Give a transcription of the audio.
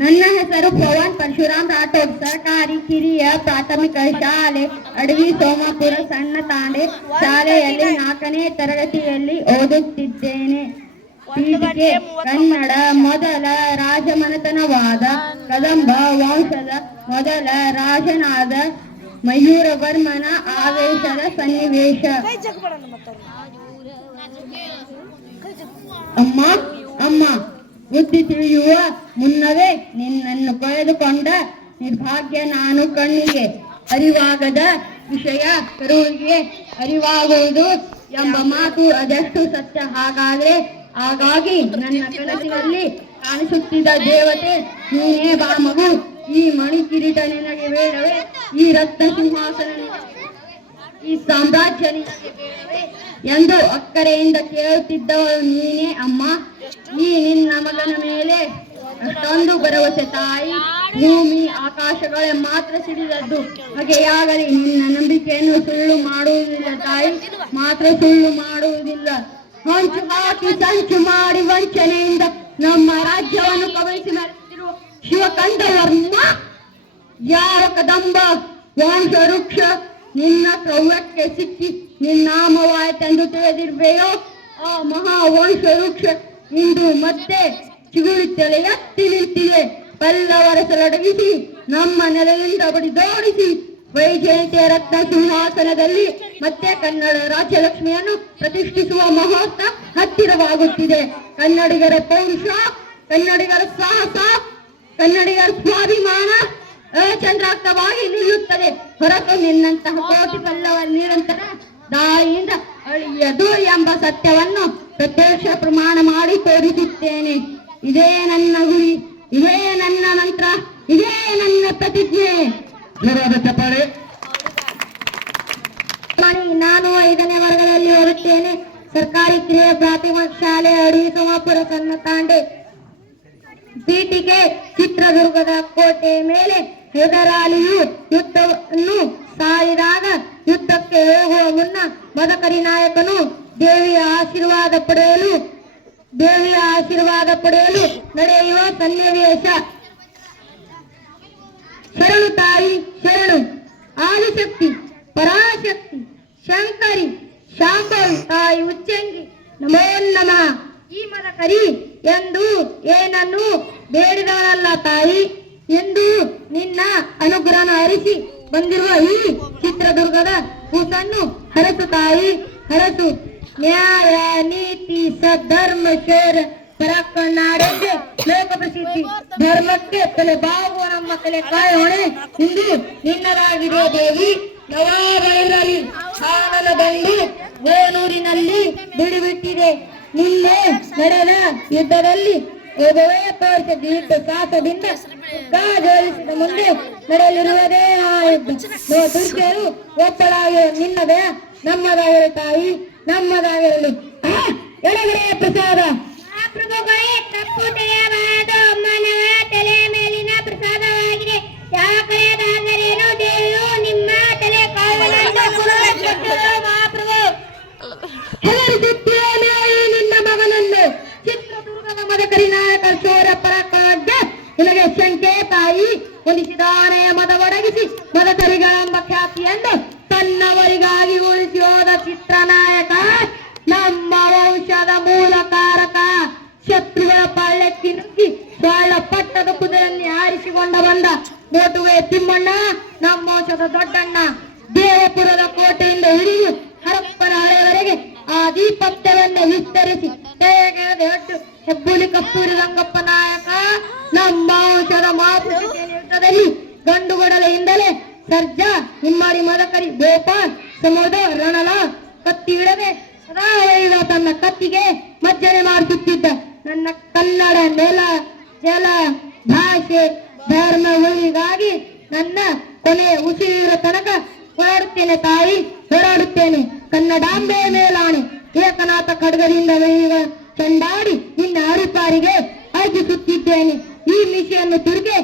ನನ್ನ ಹೆಸರು ಪವನ್ ಪರಶುರಾಮ್ ರಾಠೋಡ್. ಸರ್ಕಾರಿ ಕಿರಿಯ ಪ್ರಾಥಮಿಕ ಶಾಲೆ ಅಡವಿ ಸೋಮಾಪುರ ಸಣ್ಣ ತಾಂಡೆ ಶಾಲೆಯಲ್ಲಿ 4ನೇ ತರಗತಿಯಲ್ಲಿ ಓದುತ್ತಿದ್ದೇನೆ. ಪೀಠಿಕೆ ಕನ್ನಡ ಮೊದಲ ರಾಜಮನೆತನವಾದ ಕದಂಬ ವಂಶದ ಮೊದಲ ರಾಜನಾದ ಮಯೂರವರ್ಮನ ಆವೇಶದ ಸನ್ನಿವೇಶ. ಅಮ್ಮ ಅಮ್ಮ ಬುದ್ಧಿ ತಿಳಿಯುವ ಮುನ್ನವೇ ನಿನ್ನನ್ನು ಕಳೆದುಕೊಂಡ ನಿರ್ಭಾಗ್ಯ ನಾನು. ಕಣ್ಣಿಗೆ ಅರಿವಾಗದ ವಿಷಯ ಕರುವಿಗೆ ಅರಿವಾಗುವುದು ಎಂಬ ಮಾತು ಅದೆಷ್ಟು ಸತ್ಯ. ಹಾಗಾಗಿ ನನ್ನ ಕನಸಿನಲ್ಲಿ ಕಾಣಿಸುತ್ತಿದ್ದ ದೇವತೆ ನೀನೇ ಬಾ ಮಗು, ಈ ಮಣಿ ಕಿರೀಟ ನಿನಗೆ ಬೇಡವೇ, ಈ ರತ್ನ ಸಿಂಹಾಸನ ಈ ಸಾಮ್ರಾಜ್ಯ ನಿನಗೆ ಬೇಡವೇ ಎಂದು ಅಕ್ಕರೆಯಿಂದ ಕೇಳುತ್ತಿದ್ದವಳು ನೀನೇ ಅಮ್ಮ. ಈ ನಿನ್ನ ಮಗನ ಮೇಲೆ ಅಷ್ಟೊಂದು ಭರವಸೆ ತಾಯಿ. ಭೂಮಿ ಆಕಾಶಗಳೇ ಮಾತ್ರ ಸಿಡಿದದ್ದು ಹಾಗೆಯಾಗಲಿ. ನಿನ್ನ ನಂಬಿಕೆಯನ್ನು ಸುಳ್ಳು ಮಾಡುವುದಿಲ್ಲ ತಾಯಿ, ಮಾತ್ರ ಸುಳ್ಳು ಮಾಡುವುದಿಲ್ಲ. ಹೊಂಚು ಹಾಕಿ ಸಂಚು ಮಾಡಿ ವಂಚನೆಯಿಂದ ನಮ್ಮ ರಾಜ್ಯವನ್ನು ಕಬಳಿಸಿ ಮರೆತಿರುವ ಶಿವಕಂಠವರ್ಮ ಯಾರ ಕದಂಬ ವಂಶ ವೃಕ್ಷ ನಿನ್ನ ಕ್ರವ್ಯಕ್ಕೆ ಸಿಕ್ಕಿ ನಿನ್ನಾಮವಾಯಿತೆಂದು ತಿಳಿದಿರ್ಬೇಯೋ ಆ ಮಹಾವಂಶ ವೃಕ್ಷ ಇಂದು ಮತ್ತೆ ಚಿಗುರುತ್ತಲೇ ಎತ್ತಿ ನಿಂತಿದೆ. ಪಲ್ಲವರಸಲಡಗಿಸಿ ನಮ್ಮ ನೆಲೆಯಿಂದ ಬಡಿದೋಡಿಸಿ ವೈಜಯಂತಿಯ ರತ್ನ ಸಿಂಹಾಸನದಲ್ಲಿ ಮತ್ತೆ ಕನ್ನಡ ರಾಜ್ಯಲಕ್ಷ್ಮಿಯನ್ನು ಪ್ರತಿಷ್ಠಿಸುವ ಮುಹೂರ್ತ ಹತ್ತಿರವಾಗುತ್ತಿದೆ. ಕನ್ನಡಿಗರ ಪೌರುಷ, ಕನ್ನಡಿಗರ ಸಾಹಸ, ಕನ್ನಡಿಗರ ಸ್ವಾಭಿಮಾನ ಚಂದ್ರಾರ್ಥವಾಗಿ ನಿಲ್ಲುತ್ತದೆ ಹೊರತು ನಿನ್ನಂತಹ ಕೋಟಿ ಪಲ್ಲವ ನಿರಂತರ ದಾಳಿಯಿಂದ ಅಳಿಯದು ಎಂಬ ಸತ್ಯವನ್ನು ಪ್ರತ್ಯಕ್ಷ ಪ್ರಮಾಣ ಮಾಡಿ ತೋರಿಸುತ್ತೇನೆ. ಇದೇ ನನ್ನ ಗುರಿ, ಇದೇ ನನ್ನ ಮಂತ್ರ, ಇದೇ ನನ್ನ ಪ್ರತಿಜ್ಞೆ. ನಾನು 5ನೇ ವರ್ಗದಲ್ಲಿ ಓದುತ್ತೇನೆ. ಸರ್ಕಾರಿ ಕಿರಿಯ ಪ್ರಾಥಮಿಕ ಶಾಲೆ ಅಡವಿ ಸೋಮಾಪುರ ಸಣ್ಣ ತಾಂಡೆ. ಪೀಠಿಕೆ ಚಿತ್ರದುರ್ಗದ ಕೋಟೆ ಮೇಲೆ ಹೆದರಾಳಿಯು ಯುದ್ಧವನ್ನು ಸಾರಿದಾಗ ಯುದ್ಧಕ್ಕೆ ಹೋಗುವ ಮುನ್ನ ಮದಕರಿ ನಾಯಕನು ದೇವಿಯ ಆಶೀರ್ವಾದ ಪಡೆಯಲು ನಡೆಯುವ ಸನ್ನಿವೇಶ. ಶರಣು ತಾಯಿ ಶರಣು, ಆದಿಶಕ್ತಿ ಪರಾಶಕ್ತಿ ಶಂಕರಿ ಶಾಂಭವಿ ತಾಯಿ ಉಚ್ಚಂಗಿ ನಮೋ ನಮಃ. ಈ ಮದಕರಿ ಎಂದು ಏನನ್ನು ಬೇಡಿದವರಲ್ಲ ತಾಯಿ, ಎಂದು ನಿನ್ನ ಅನುಗ್ರಹ ಹರಿಸಿ ಬಂದಿರುವ ಈ ಚಿತ್ರದುರ್ಗದ ಕೂಸನ್ನು ಹರಸು ತಾಯಿ ಹರಸು. ನ್ಯಾಯ ನೀತಿ ಸದ್ಧರ್ಮ ಶೋರ ಪರಾಕಣ್ಣಾಡೆಂದು ಲೋಕ ಪ್ರಸಿದ್ಧಿ. ಧರ್ಮಕ್ಕೆ ತಲೆ ಬಾಗುವ ನಮ್ಮ ತಲೆ ಕಾಯ ಹೊಣೆ ಇಂದು ನಿನ್ನದಾಗಿದೆ ದೇವಿ. ನವಾಬರಲ್ಲಿ ಹಾನಲ ದಂಡು ಗೋನೂರಿನಲ್ಲಿ ಬಿಡಿಬಿಟ್ಟಿದೆ. ನಿನ್ನೆ ನಡೆದ ಯುದ್ಧದಲ್ಲಿ ಒಬ್ಬವೇ ತೋರಿಸಿದ ಯುದ್ಧ ಸಾಹಸದಿಂದ ಜೋಡಿಸಿದ ಮುಂದೆ ನಡೆಯಲಿರುವುದೇ ಆ ಯುದ್ಧ. ದುರ್ಗೆಯರು ಒತ್ತಡಾಗಿರೋ ನಿನ್ನದೇ ನಮ್ಮದಾಗಿರೋ ತಾಯಿ, ನಮ್ಮದಾಗಿರಲಿ. ಎಡಗಡೆಯ ಪ್ರಸಾದ ಪ್ರಭುಗಳೇ, ತಪ್ಪು ತಿಳಿಯಬಾರದು. ಅಮ್ಮನವ ತಲೆಯ ಮೇಲಿನ ಪ್ರಸಾದವಾಗಿದೆ. ಯಾವ ಕರೆಯದಾದರೇನು ದೇವಿಯು ನಿಮ್ಮ ತಲೆ ಮಹಾಪ್ರಭು ಹೆದರಿಸುತ್ತೇನೆ ನಿನ್ನ ಮಗನನ್ನು. ಚಿತ್ರದುರ್ಗದ ಮದಕರಿ ನಾಯಕ ಶೋರ ಪರಾಕ್ರಮದ ನಿನಗೆ ಶಂಕೆ ತಾಯಿ. ಹೊಲಿಸಿದಾನೆಯ ಮದ ಒಡಗಿಸಿ ಮದಕರಿಗಳೆಂಬ ಖ್ಯಾತಿಯನ್ನು ತನ್ನವರಿಗಾಗಿ ಉಳಿಸಿ ಹೋದ ಚಿತ್ರನಾಯಕ ನಮ್ಮ ವಂಶದ ಮೂಲಕಾರಕ. ಶತ್ರುಗಳ ಪಾಳ್ಯಕ್ಕೆ ನುಗ್ಗಿ ಬಾಳ ಪಟ್ಟದ ಕುದುರೆಯಲ್ಲಿ ಆರಿಸಿಕೊಂಡ ಬಂದ ನೋಟುವೆ ತಿಮ್ಮಣ್ಣ ನಮ್ಮ ವಂಶದ ದೊಡ್ಡಣ್ಣ. ದೇವಪುರದ ಕೋಟೆಯಿಂದ ಹಿಡಿದು ಹರಪ್ಪನ ಹಳೆಯವರೆಗೆ ಆ ದೀಪತ್ಯವನ್ನು ವಿಸ್ತರಿಸಿ ಹೆಬ್ಬುಲಿ ಕಪ್ಪೂರಿ ರಂಗಪ್ಪ ನಾಯಕ ನಮ್ಮ ವಂಶದ ಯುದ್ಧದಲ್ಲಿ ಗಂಡುಗಡಲೆಯಿಂದಲೇ ಸರ್ಜಾ ಹಿಮ್ಮಡಿ ಮದಕರಿ ಗೋಪಾಲ್ ಸಮೋದ ರಣಲ ಕತ್ತಿ ಇಡದೆ ಸದಾ ತನ್ನ ಕತ್ತಿಗೆ ಮಜ್ಜನೆ ಮಾಡಿಸುತ್ತಿದ್ದ ನನ್ನ ಕನ್ನಡ ನೆಲ ಜಲ ಭಾಷೆ ಧರ್ಮ ಉಳಿಗಾಗಿ ನನ್ನ ಕೊನೆಯ ಉಸಿರಿನ ತನಕ ಹೋರಾಡುತ್ತೇನೆ ತಾಯಿ, ಹೋರಾಡುತ್ತೇನೆ. ಕನ್ನಡಾಂಬೆ ಮೇಲಾಣೆ ಏಕನಾಥ ಖಡ್ಗದಿಂದ ಚಂಡಾಡಿ ನಿನ್ನ ಅರಿಪಾರಿಗೆ ಅರ್ಜಿಸುತ್ತಿದ್ದೇನೆ. ಈ ಮಿಷಿಯನ್ನು ತಿರುಗಿ